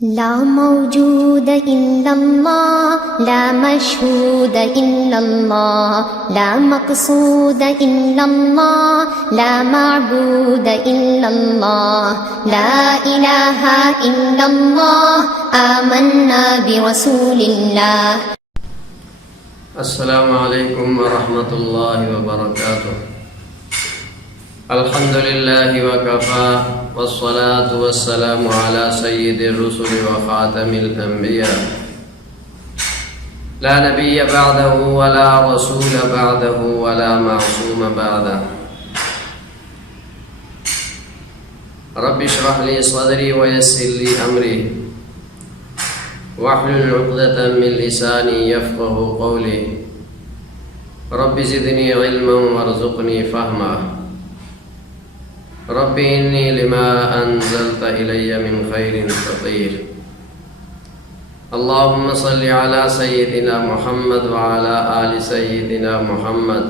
لا موجود إلا الله، لا مشهود إلا الله، لا مقصود إلا الله، لا معبود إلا الله، لا إله إلا الله، آمنا برسول الله. السلام علیکم ورحمۃ اللہ وبرکاتہ. الحمد للہ وکفى والصلاة والسلام على سید الرسل وخاتم الانبیاء لا نبی بعدہ ولا رسول بعدہ ولا معصوم بعدہ. رب اشرح لي صدری ويسر لي امری واحلل عقدة من لسانی يفقه قولی. رب زدنی علما وارزقنی فہما. رب انی لما انزلت الی من خیر فقیر. اللهم صل على سیدنا محمد وعلى آل سیدنا محمد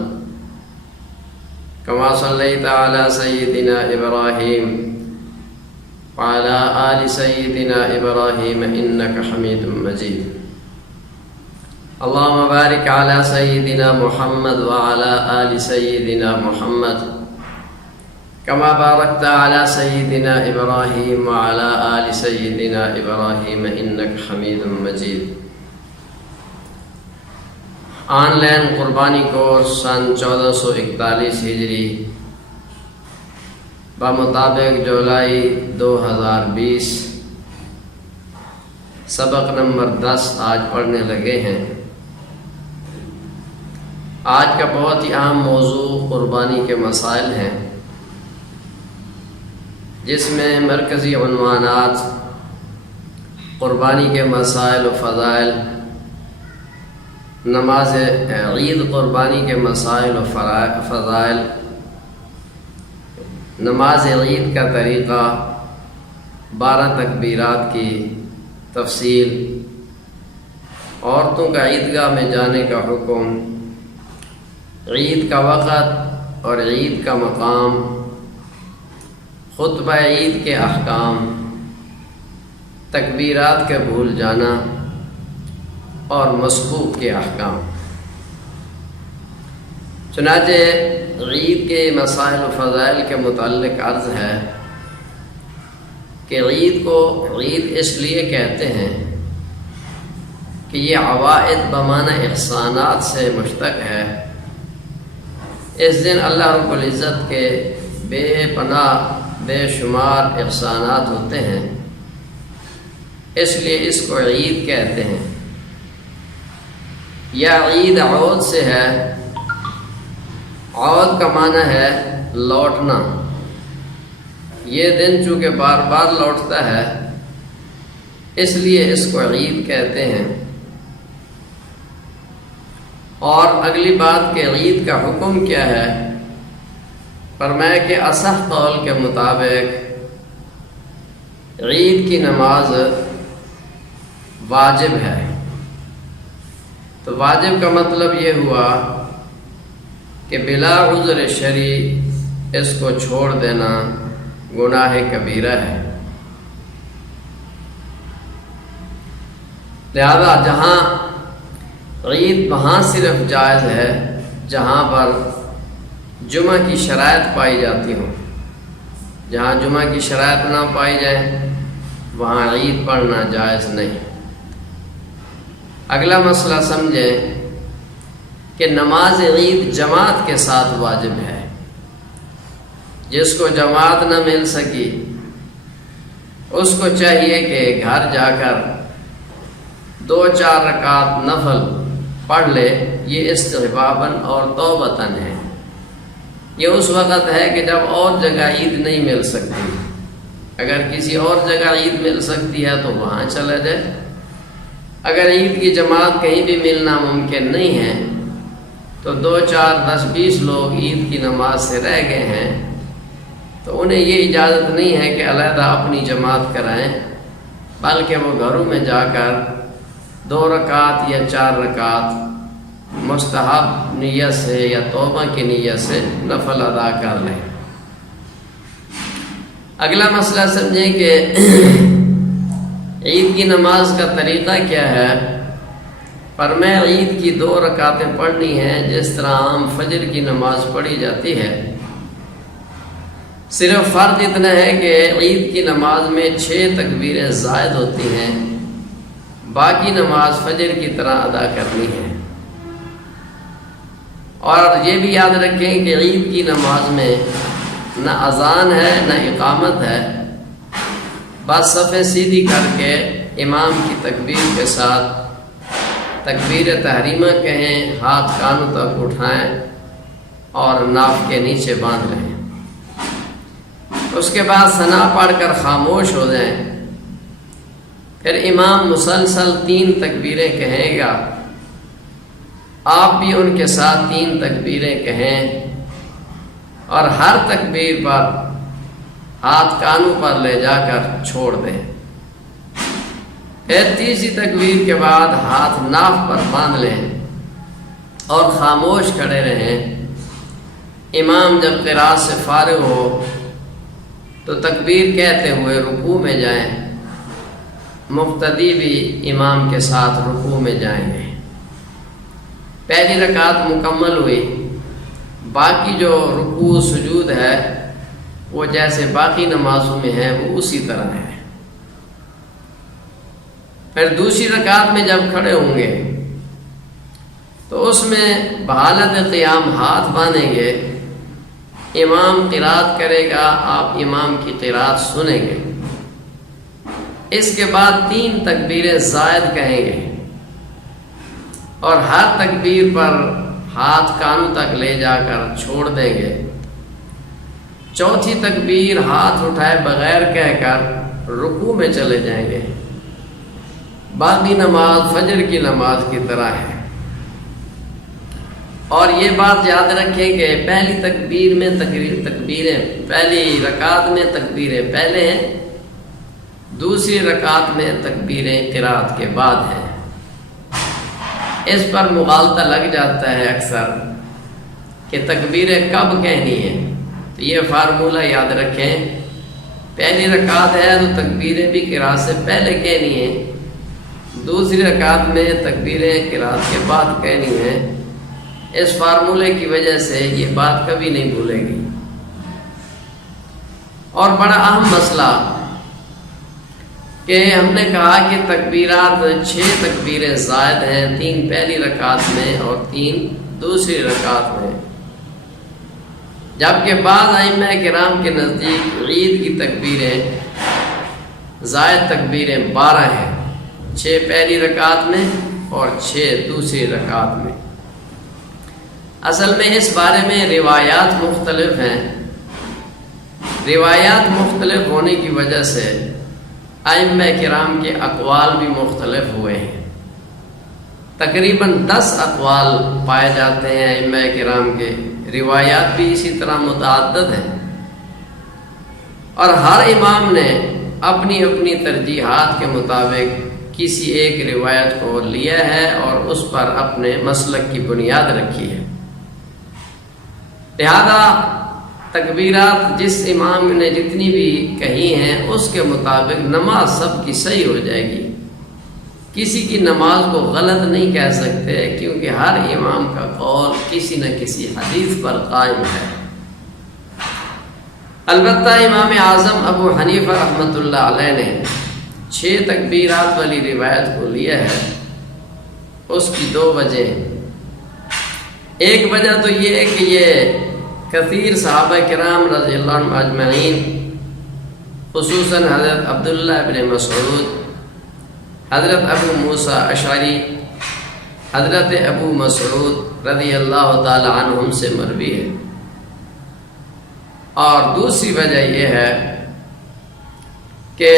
كما صلیت على سیدنا ابراہیم وعلى آل سيدنا إبراهيم إنك حميد مجيد. اللهم بارك على سيدنا محمد وعلى آل سيدنا محمد كما باركت على سيدنا إبراهيم وعلى آل سيدنا إبراهيم إنك حميد مجيد. آن لائن قربانی کورس سن 1441 ہجری بمطابق جولائی 2020 سبق نمبر 10 آج پڑھنے لگے ہیں. آج کا بہت ہی اہم موضوع قربانی کے مسائل ہیں، جس میں مرکزی عنوانات قربانی کے مسائل و فضائل، نماز عید قربانی کے مسائل و فضائل، نماز عید کا طریقہ، 12 تکبیرات کی تفصیل، عورتوں کا عیدگاہ میں جانے کا حکم، عید کا وقت اور عید کا مقام، خطبہ عید کے احکام، تکبیرات کے بھول جانا اور مسبوق کے احکام. چنانچہ عید کے مسائل و فضائل کے متعلق عرض ہے کہ عید کو عید اس لیے کہتے ہیں کہ یہ عوائد بمعنی احسانات سے مشتق ہے. اس دن اللہ رب العزت کے بے پناہ بے شمار احسانات ہوتے ہیں، اس لیے اس کو عید کہتے ہیں. یا عید عود سے ہے. عود کا معنی ہے لوٹنا. یہ دن چونکہ بار بار لوٹتا ہے، اس لیے اس کو عید کہتے ہیں. اور اگلی بات کہ عید کا حکم کیا ہے، فرمایا کہ اصح قول کے مطابق عید کی نماز واجب ہے. تو واجب کا مطلب یہ ہوا کہ بلا عذر شرعی اس کو چھوڑ دینا گناہ کبیرہ ہے. لہذا جہاں عید وہاں صرف جائز ہے جہاں پر جمعہ کی شرائط پائی جاتی ہوں. جہاں جمعہ کی شرائط نہ پائی جائے وہاں عید پڑھنا جائز نہیں. اگلا مسئلہ سمجھیں کہ نماز عید جماعت کے ساتھ واجب ہے. جس کو جماعت نہ مل سکی اس کو چاہیے کہ گھر جا کر 2-4 رکعت نفل پڑھ لے. یہ استحباباً اور توبتاً ہے. یہ اس وقت ہے کہ جب اور جگہ عید نہیں مل سکتی. اگر کسی اور جگہ عید مل سکتی ہے تو وہاں چلا جائے. اگر عید کی جماعت کہیں بھی ملنا ممکن نہیں ہے تو 2-4-10-20 لوگ عید کی نماز سے رہ گئے ہیں تو انہیں یہ اجازت نہیں ہے کہ علیحدہ اپنی جماعت کرائیں، بلکہ وہ گھروں میں جا کر 2 رکعت یا 4 رکعت مستحب نیت سے یا توبہ کی نیت سے نفل ادا کر لیں. اگلا مسئلہ سمجھیں کہ عید کی نماز کا طریقہ کیا ہے؟ فرمایا عید کی 2 رکعتیں پڑھنی ہیں جس طرح عام فجر کی نماز پڑھی جاتی ہے، صرف فرق اتنا ہے کہ عید کی نماز میں 6 تکبیریں زائد ہوتی ہیں، باقی نماز فجر کی طرح ادا کرنی ہے۔ اور یہ بھی یاد رکھیں کہ عید کی نماز میں نہ اذان ہے نہ اقامت ہے، بس صفیں سیدھی کر کے امام کی تکبیر کے ساتھ تکبیر تحریمہ کہیں، ہاتھ کانوں تک اٹھائیں اور ناف کے نیچے باندھ لیں، اس کے بعد ثنا پڑھ کر خاموش ہو جائیں، پھر امام مسلسل 3 تکبیریں کہیں گا، آپ بھی ان کے ساتھ 3 تکبیریں کہیں اور ہر تکبیر پر ہاتھ کانوں پر لے جا کر چھوڑ دیں، پھر تیسری تکبیر کے بعد ہاتھ ناف پر باندھ لیں اور خاموش کھڑے رہیں۔ امام جب قرات سے فارغ ہو تو تکبیر کہتے ہوئے رکوع میں جائیں، مقتدی بھی امام کے ساتھ رکوع میں جائیں گے۔ پہلی رکعت مکمل ہوئی، باقی جو رکوع سجود ہے وہ جیسے باقی نمازوں میں ہے وہ اسی طرح ہے۔ پھر دوسری رکعت میں جب کھڑے ہوں گے تو اس میں بحالت قیام ہاتھ باندھیں گے، امام قرات کرے گا، آپ امام کی قرات سنیں گے، اس کے بعد 3 تکبیریں زائد کہیں گے اور ہر تکبیر پر ہاتھ کانوں تک لے جا کر چھوڑ دیں گے۔ چوتھی تکبیر ہاتھ اٹھائے بغیر کہہ کر رکوع میں چلے جائیں گے۔ باقی نماز فجر کی نماز کی طرح ہے۔ اور یہ بات یاد رکھیں کہ پہلی تکبیر میں تکبیریں پہلی رکعت میں تکبیریں پہلے ہیں، دوسری رکعت میں تکبیریں قرات کے بعد ہیں۔ اس پر مغالطہ لگ جاتا ہے اکثر کہ تکبیریں کب کہنی ہیں، تو یہ فارمولہ یاد رکھیں، پہلی رکعت ہے تو تکبیریں بھی قرات سے پہلے کہنی ہیں، دوسری رکعت میں تکبیریں قرات کے بعد کہنی ہیں۔ اس فارمولے کی وجہ سے یہ بات کبھی نہیں بھولے گی۔ اور بڑا اہم مسئلہ کہ ہم نے کہا کہ تکبیرات 6 تکبیریں زائد ہیں، 3 پہلی رکعت میں اور 3 دوسری رکعت میں، جبکہ بعض ائمہ کرام کے نزدیک عید کی تکبیریں زائد تکبیریں 12 ہیں، 6 پہلی رکعت میں اور 6 دوسری رکعت میں۔ اصل میں اس بارے میں روایات مختلف ہیں، روایات مختلف ہونے کی وجہ سے ائمہ کرام کے اقوال بھی مختلف ہوئے ہیں۔ تقریباً 10 اقوال پائے جاتے ہیں ائمہ کرام کے، روایات بھی اسی طرح متعدد ہیں، اور ہر امام نے اپنی اپنی ترجیحات کے مطابق کسی ایک روایت کو لیا ہے اور اس پر اپنے مسلک کی بنیاد رکھی ہے۔ لہذا تکبیرات جس امام نے جتنی بھی کہی ہیں اس کے مطابق نماز سب کی صحیح ہو جائے گی، کسی کی نماز کو غلط نہیں کہہ سکتے، کیونکہ ہر امام کا قول کسی نہ کسی حدیث پر قائم ہے۔ البتہ امام اعظم ابو حنیفہ رحمۃ اللہ علیہ نے 6 تکبیرات والی روایت کو لیا ہے، اس کی 2 وجہ ہیں۔ ایک وجہ تو یہ ہے کہ یہ کثیر صحابہ کرام رضی اللہ عنہم اجمعین، خصوصاً حضرت عبداللہ ابن مسعود، حضرت ابو موسیٰ اشعری، حضرت ابو مسعود رضی اللہ تعالی عنہم سے مروی ہے۔ اور دوسری وجہ یہ ہے کہ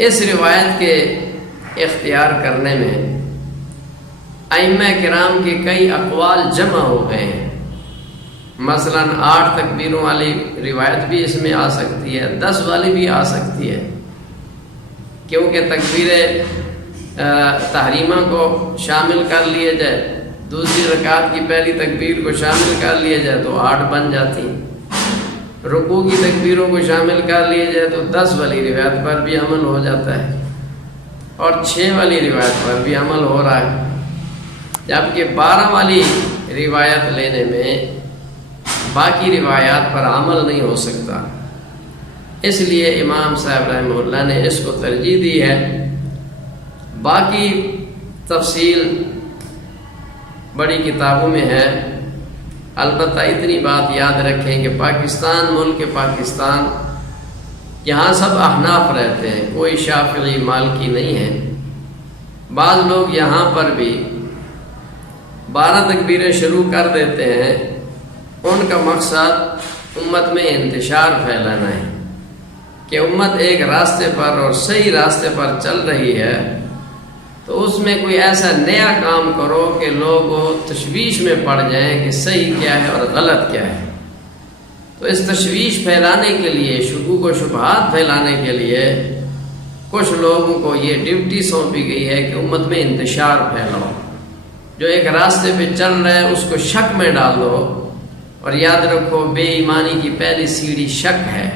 اس روایت کے اختیار کرنے میں ائمہ کرام کے کئی اقوال جمع ہو گئے ہیں۔ مثلاً 8 تکبیروں والی روایت بھی اس میں آ سکتی ہے، 10 والی بھی آ سکتی ہے، کیونکہ تکبیر تحریمہ کو شامل کر لیا جائے، دوسری رکعت کی پہلی تکبیر کو شامل کر لیا جائے تو 8 بن جاتی، رکوع کی تکبیروں کو شامل کر لیا جائے تو 10 والی روایت پر بھی عمل ہو جاتا ہے۔ اور 6 والی روایت پر بھی عمل ہو رہا ہے، جبکہ 12 والی روایت لینے میں باقی روایات پر عمل نہیں ہو سکتا۔ اس لیے امام صاحب رحمہ اللہ نے اس کو ترجیح دی ہے۔ باقی تفصیل بڑی کتابوں میں ہے، البتہ اتنی بات یاد رکھیں کہ پاکستان، ملک پاکستان، یہاں سب احناف رہتے ہیں، کوئی شافعی مالکی نہیں ہے۔ بعض لوگ یہاں پر بھی 12 تکبیریں شروع کر دیتے ہیں، ان کا مقصد امت میں انتشار پھیلانا ہے کہ امت ایک راستے پر اور صحیح راستے پر چل رہی ہے، تو اس میں کوئی ایسا نیا کام کرو کہ لوگ تشویش میں پڑ جائیں کہ صحیح کیا ہے اور غلط کیا ہے۔ تو اس تشویش پھیلانے کے لیے، شکوک و شبہات پھیلانے کے لیے کچھ لوگوں کو یہ ڈیوٹی سونپی گئی ہے کہ امت میں انتشار پھیلاؤ، جو ایک راستے پہ چل رہا ہے اس کو شک میں ڈال دو، اور یاد رکھو بے ایمانی کی پہلی سیڑھی شک ہے۔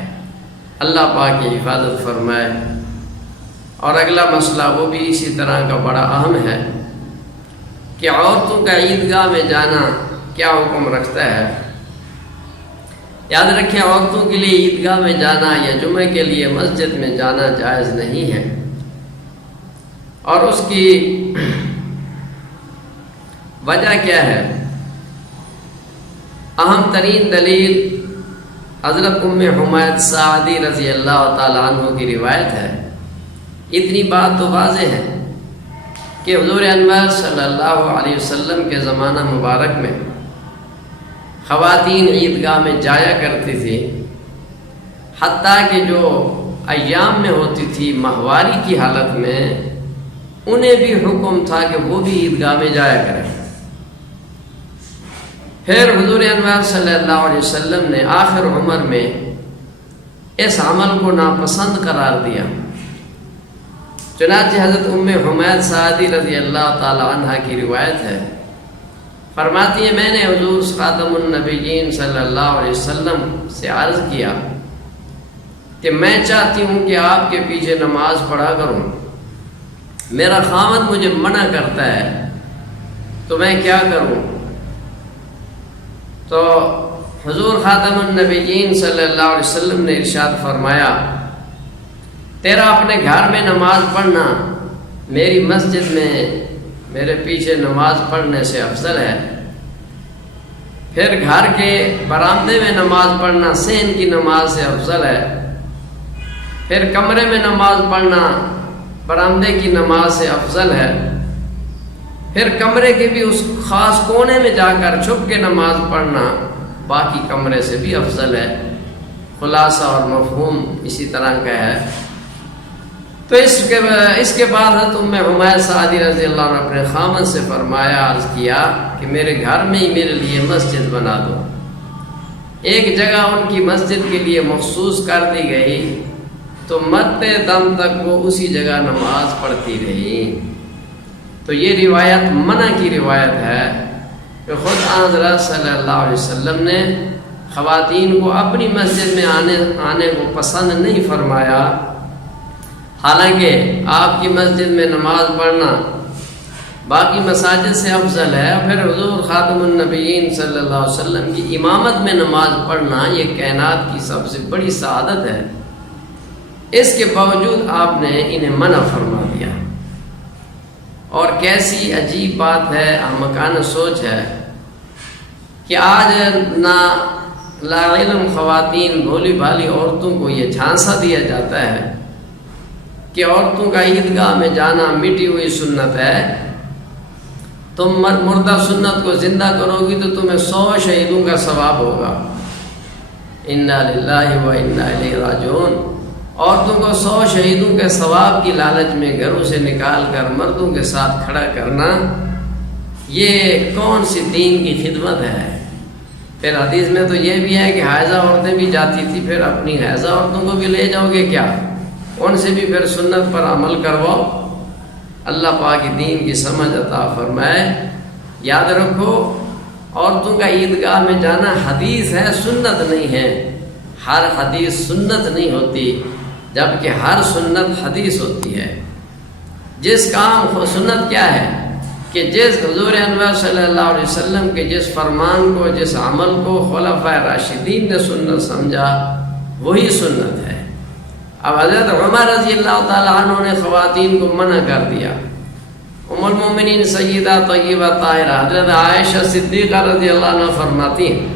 اللہ پاک کی حفاظت فرمائے۔ اور اگلا مسئلہ وہ بھی اسی طرح کا بڑا اہم ہے کہ عورتوں کا عیدگاہ میں جانا کیا حکم رکھتا ہے۔ یاد رکھیں، عورتوں کے لیے عیدگاہ میں جانا یا جمعے کے لیے مسجد میں جانا جائز نہیں ہے، اور اس کی وجہ کیا ہے؟ اہم ترین دلیل حضرت ام حمید سعدی رضی اللہ تعالیٰ عنہ کی روایت ہے۔ اتنی بات تو واضح ہے کہ حضور انور صلی اللہ علیہ وسلم کے زمانہ مبارک میں خواتین عیدگاہ میں جایا کرتی تھی، حتیٰ کہ جو ایام میں ہوتی تھی ماہواری کی حالت میں، انہیں بھی حکم تھا کہ وہ بھی عیدگاہ میں جایا کریں۔ پھر حضور انور صلی اللہ علیہ وسلم نے آخر عمر میں اس عمل کو ناپسند قرار دیا، چنانچہ حضرت ام حمید سعدی رضی اللہ تعالی عنہ کی روایت ہے، فرماتی ہے میں نے حضور خاتم النبیین صلی اللہ علیہ وسلم سے عرض کیا کہ میں چاہتی ہوں کہ آپ کے پیچھے نماز پڑھا کروں، میرا خاوند مجھے منع کرتا ہے، تو میں کیا کروں؟ تو حضور خاتم النبیین صلی اللہ علیہ وسلم نے ارشاد فرمایا، تیرا اپنے گھر میں نماز پڑھنا میری مسجد میں میرے پیچھے نماز پڑھنے سے افضل ہے، پھر گھر کے برآمدے میں نماز پڑھنا صحن کی نماز سے افضل ہے، پھر کمرے میں نماز پڑھنا برآمدے کی نماز سے افضل ہے، پھر کمرے کے بھی اس خاص کونے میں جا کر چھپ کے نماز پڑھنا باقی کمرے سے بھی افضل ہے۔ خلاصہ اور مفہوم اسی طرح کا ہے۔ تو اس کے بعد حضرت ام حمید سعدی رضی اللہ عنہ اپنے خامن سے فرمایا، عرض کیا کہ میرے گھر میں ہی میرے لیے مسجد بنا دو۔ ایک جگہ ان کی مسجد کے لیے مخصوص کر دی گئی، تو مرتے دم تک وہ اسی جگہ نماز پڑھتی رہی۔ تو یہ روایت منع کی روایت ہے کہ خود حضرت صلی اللہ علیہ وسلم نے خواتین کو اپنی مسجد میں آنے کو پسند نہیں فرمایا، حالانکہ آپ کی مسجد میں نماز پڑھنا باقی مساجد سے افضل ہے۔ پھر حضور خاتم النبیین صلی اللہ علیہ وسلم کی امامت میں نماز پڑھنا یہ کائنات کی سب سے بڑی سعادت ہے، اس کے باوجود آپ نے انہیں منع فرما دیا۔ اور کیسی عجیب بات ہے، احمقانہ سوچ ہے کہ آج نہ لا علم خواتین بھولی بھالی عورتوں کو یہ جھانسا دیا جاتا ہے کہ عورتوں کا عیدگاہ میں جانا مٹی ہوئی سنت ہے، تم مردہ سنت کو زندہ کرو گی تو تمہیں 100 شہیدوں کا ثواب ہوگا۔ انا للہ و انا الیہ راجعون۔ عورتوں کو 100 شہیدوں کے ثواب کی لالچ میں گھروں سے نکال کر مردوں کے ساتھ کھڑا کرنا، یہ کون سی دین کی خدمت ہے؟ پھر حدیث میں تو یہ بھی ہے کہ حائضہ عورتیں بھی جاتی تھی، پھر اپنی حائضہ عورتوں کو بھی لے جاؤ گے کیا؟ ان سے بھی پھر سنت پر عمل کرواؤ۔ اللہ پاک کی دین کی سمجھ عطا فرمائے۔ یاد رکھو، عورتوں کا عیدگاہ میں جانا حدیث ہے، سنت نہیں ہے۔ ہر حدیث سنت نہیں ہوتی، جبکہ ہر سنت حدیث ہوتی ہے۔ جس کام سنت کیا ہے کہ جس حضور انور صلی اللہ علیہ وسلم کے جس فرمان کو، جس عمل کو خلفائے راشدین نے سنت سمجھا وہی سنت ہے۔ اب حضرت عمر رضی اللہ تعالیٰ عنہ نے خواتین کو منع کر دیا۔ ام المومنین سیدہ طیبہ طاہرہ حضرت عائشہ صدیقہ رضی اللہ عنہ فرماتی ہیں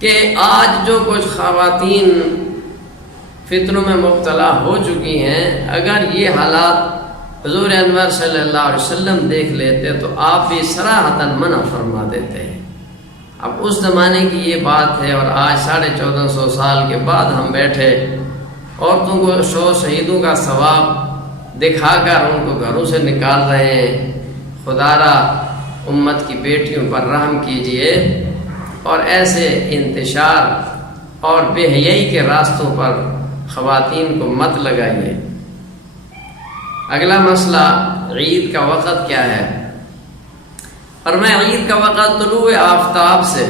کہ آج جو کچھ خواتین فتنوں میں مبتلا ہو چکی ہیں، اگر یہ حالات حضور انور صلی اللہ علیہ وسلم دیکھ لیتے تو آپ بھی صراحتاً منع فرما دیتے ہیں۔ اب اس زمانے کی یہ بات ہے، اور آج 1450 سال کے بعد ہم بیٹھے عورتوں کو شہیدوں کا ثواب دکھا کر ان کو گھروں سے نکال رہے ہیں۔ خدا را امت کی بیٹیوں پر رحم کیجئے اور ایسے انتشار اور بے حیائی کے راستوں پر خواتین کو مت لگائیے۔ اگلا مسئلہ عید کا وقت کیا ہے؟ فرمایا عید کا وقت طلوع آفتاب سے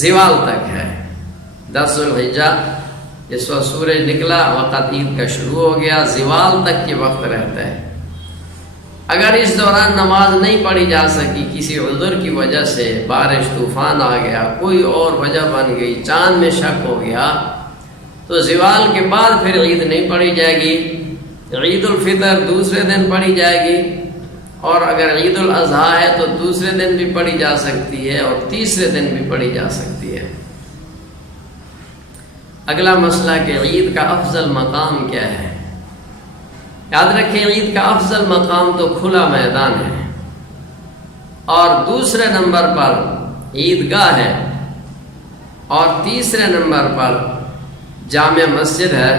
زوال تک ہے۔ 10 ذوالحجہ جس وقت سورج نکلا وقت عید کا شروع ہو گیا، زوال تک کے وقت رہتا ہے۔ اگر اس دوران نماز نہیں پڑھی جا سکی کسی عذر کی وجہ سے، بارش طوفان آ گیا، کوئی اور وجہ بن گئی، چاند میں شک ہو گیا، تو زوال کے بعد پھر عید نہیں پڑھی جائے گی۔ عید الفطر دوسرے دن پڑھی جائے گی، اور اگر عید الاضحیٰ ہے تو دوسرے دن بھی پڑھی جا سکتی ہے اور تیسرے دن بھی پڑھی جا سکتی ہے۔ اگلا مسئلہ کہ عید کا افضل مقام کیا ہے؟ یاد رکھیں عید کا افضل مقام تو کھلا میدان ہے، اور دوسرے نمبر پر عیدگاہ ہے، اور تیسرے نمبر پر جامع مسجد ہے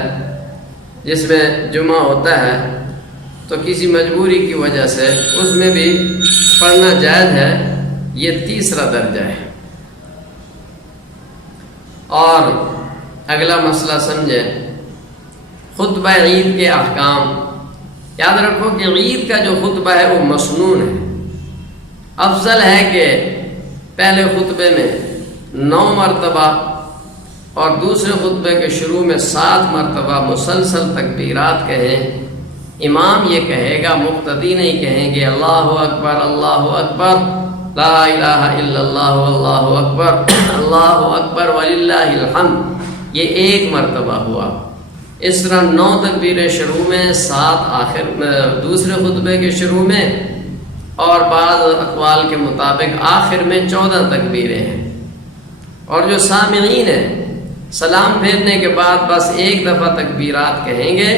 جس میں جمعہ ہوتا ہے، تو کسی مجبوری کی وجہ سے اس میں بھی پڑھنا جائز ہے۔ یہ تیسرا درجہ ہے۔ اور اگلا مسئلہ سمجھے خطبہ عید کے احکام۔ یاد رکھو کہ عید کا جو خطبہ ہے وہ مسنون ہے۔ افضل ہے کہ پہلے خطبے میں 9 مرتبہ اور دوسرے خطبے کے شروع میں 7 مرتبہ مسلسل تکبیرات کہیں۔ امام یہ کہے گا، مقتدی نہیں کہیں گے اللہ اکبر اللہ اکبر لا الہ الا اللہ واللہ اکبر اللہ اکبر وللہ الحمد، یہ 1 مرتبہ ہوا۔ اس طرح 9 تکبیریں شروع میں، 7 آخر دوسرے خطبے کے شروع میں، اور بعض اقوال کے مطابق آخر میں 14 تکبیریں ہیں۔ اور جو سامعین ہیں سلام پھیرنے کے بعد بس 1 دفعہ تکبیرات کہیں گے،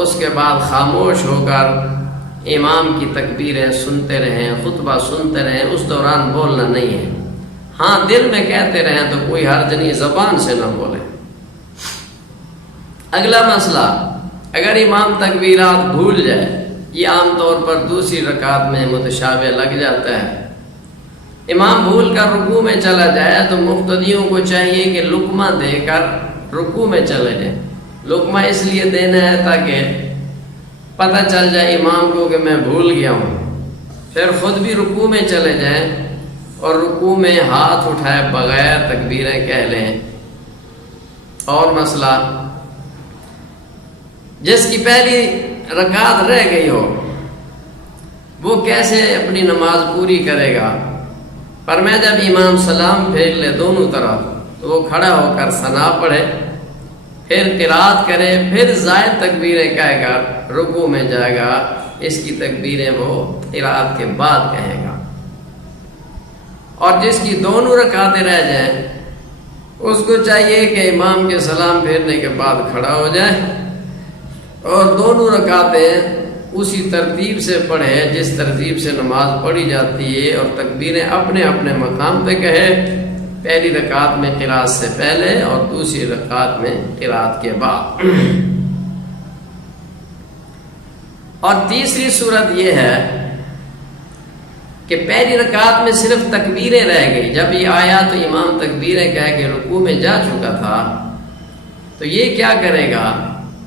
اس کے بعد خاموش ہو کر امام کی تکبیریں سنتے رہیں، خطبہ سنتے رہیں، اس دوران بولنا نہیں ہے۔ ہاں دل میں کہتے رہیں تو کوئی حرج نہیں، زبان سے نہ بولیں۔ اگلا مسئلہ، اگر امام تکبیرات بھول جائے، یہ عام طور پر دوسری رکعت میں متشابہ لگ جاتا ہے، امام بھول کر رکوع میں چلا جائے تو مقتدیوں کو چاہیے کہ لقمہ دے کر رکوع میں چلے جائیں۔ لقمہ اس لیے دینا ہے تاکہ پتہ چل جائے امام کو کہ میں بھول گیا ہوں، پھر خود بھی رکوع میں چلے جائیں اور رکوع میں ہاتھ اٹھائے بغیر تکبیریں کہہ لیں۔ اور مسئلہ، جس کی پہلی رکعت رہ گئی ہو وہ کیسے اپنی نماز پوری کرے گا؟ فرمایا جب امام سلام پھیر لے دونوں طرف تو وہ کھڑا ہو کر ثنا پڑھے، پھر قرات کرے، پھر زائد تکبیریں کہے گا، رکوع میں جائے گا، اس کی تکبیریں وہ قرات کے بعد کہے گا۔ اور جس کی دونوں رکعتیں رہ جائیں اس کو چاہیے کہ امام کے سلام پھیرنے کے بعد کھڑا ہو جائے اور دونوں رکعتیں اسی ترتیب سے پڑھے جس ترتیب سے نماز پڑھی جاتی ہے، اور تکبیریں اپنے اپنے مقام پہ کہے، پہلی رکعت میں قرات سے پہلے اور دوسری رکعت میں قرات کے بعد۔ اور تیسری صورت یہ ہے کہ پہلی رکعت میں صرف تکبیریں رہ گئی، جب یہ آیا تو امام تکبیریں کہہ کے رکوع میں جا چکا تھا، تو یہ کیا کرے گا؟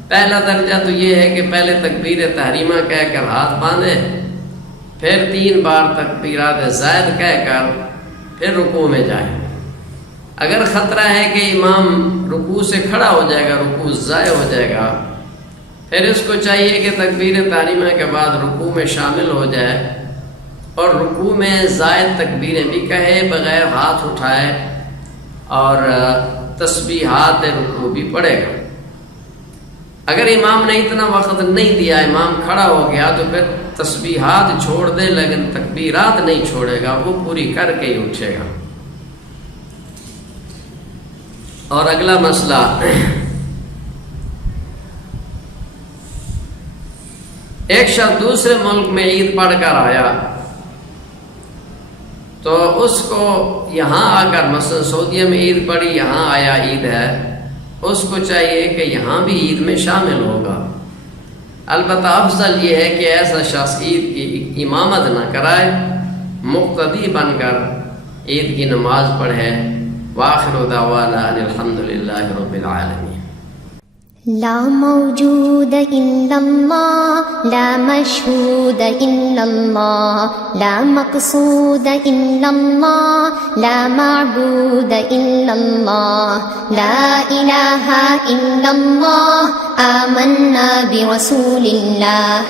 پہلا درجہ تو یہ ہے کہ پہلے تکبیر تحریمہ کہہ کر ہاتھ باندھے، پھر 3 بار تکبیرات زائد کہہ کر پھر رکوع میں جائے۔ اگر خطرہ ہے کہ امام رکوع سے کھڑا ہو جائے گا، رکوع ضائع ہو جائے گا، پھر اس کو چاہیے کہ تکبیر تحریمہ کے بعد رکوع میں شامل ہو جائے اور رکوع میں زائد تکبیریں بھی کہے بغیر ہاتھ اٹھائے اور تسبیحات رکوع بھی پڑھے گا۔ اگر امام نے اتنا وقت نہیں دیا، امام کھڑا ہو گیا تو پھر تسبیحات چھوڑ دے لیکن تکبیرات نہیں چھوڑے گا، وہ پوری کر کے ہی اٹھے گا۔ اور اگلا مسئلہ، ایک شخص دوسرے ملک میں عید پڑھ کر آیا تو اس کو یہاں آ کر مثلا سعودیہ میں عید پڑھی، یہاں آیا عید ہے، اس کو چاہیے کہ یہاں بھی عید میں شامل ہوگا۔ البتہ افضل یہ ہے کہ ایسا شخص عید کی امامت نہ کرائے، مقتدی بن کر عید کی نماز پڑھے۔ وآخر دعوانا ان الحمدللہ رب العالمین۔ لا موجود إلا الله، لا مشهود إلا الله، لا مقصود إلا الله، لا معبود إلا الله، لا إله إلا الله، آمنا برسول الله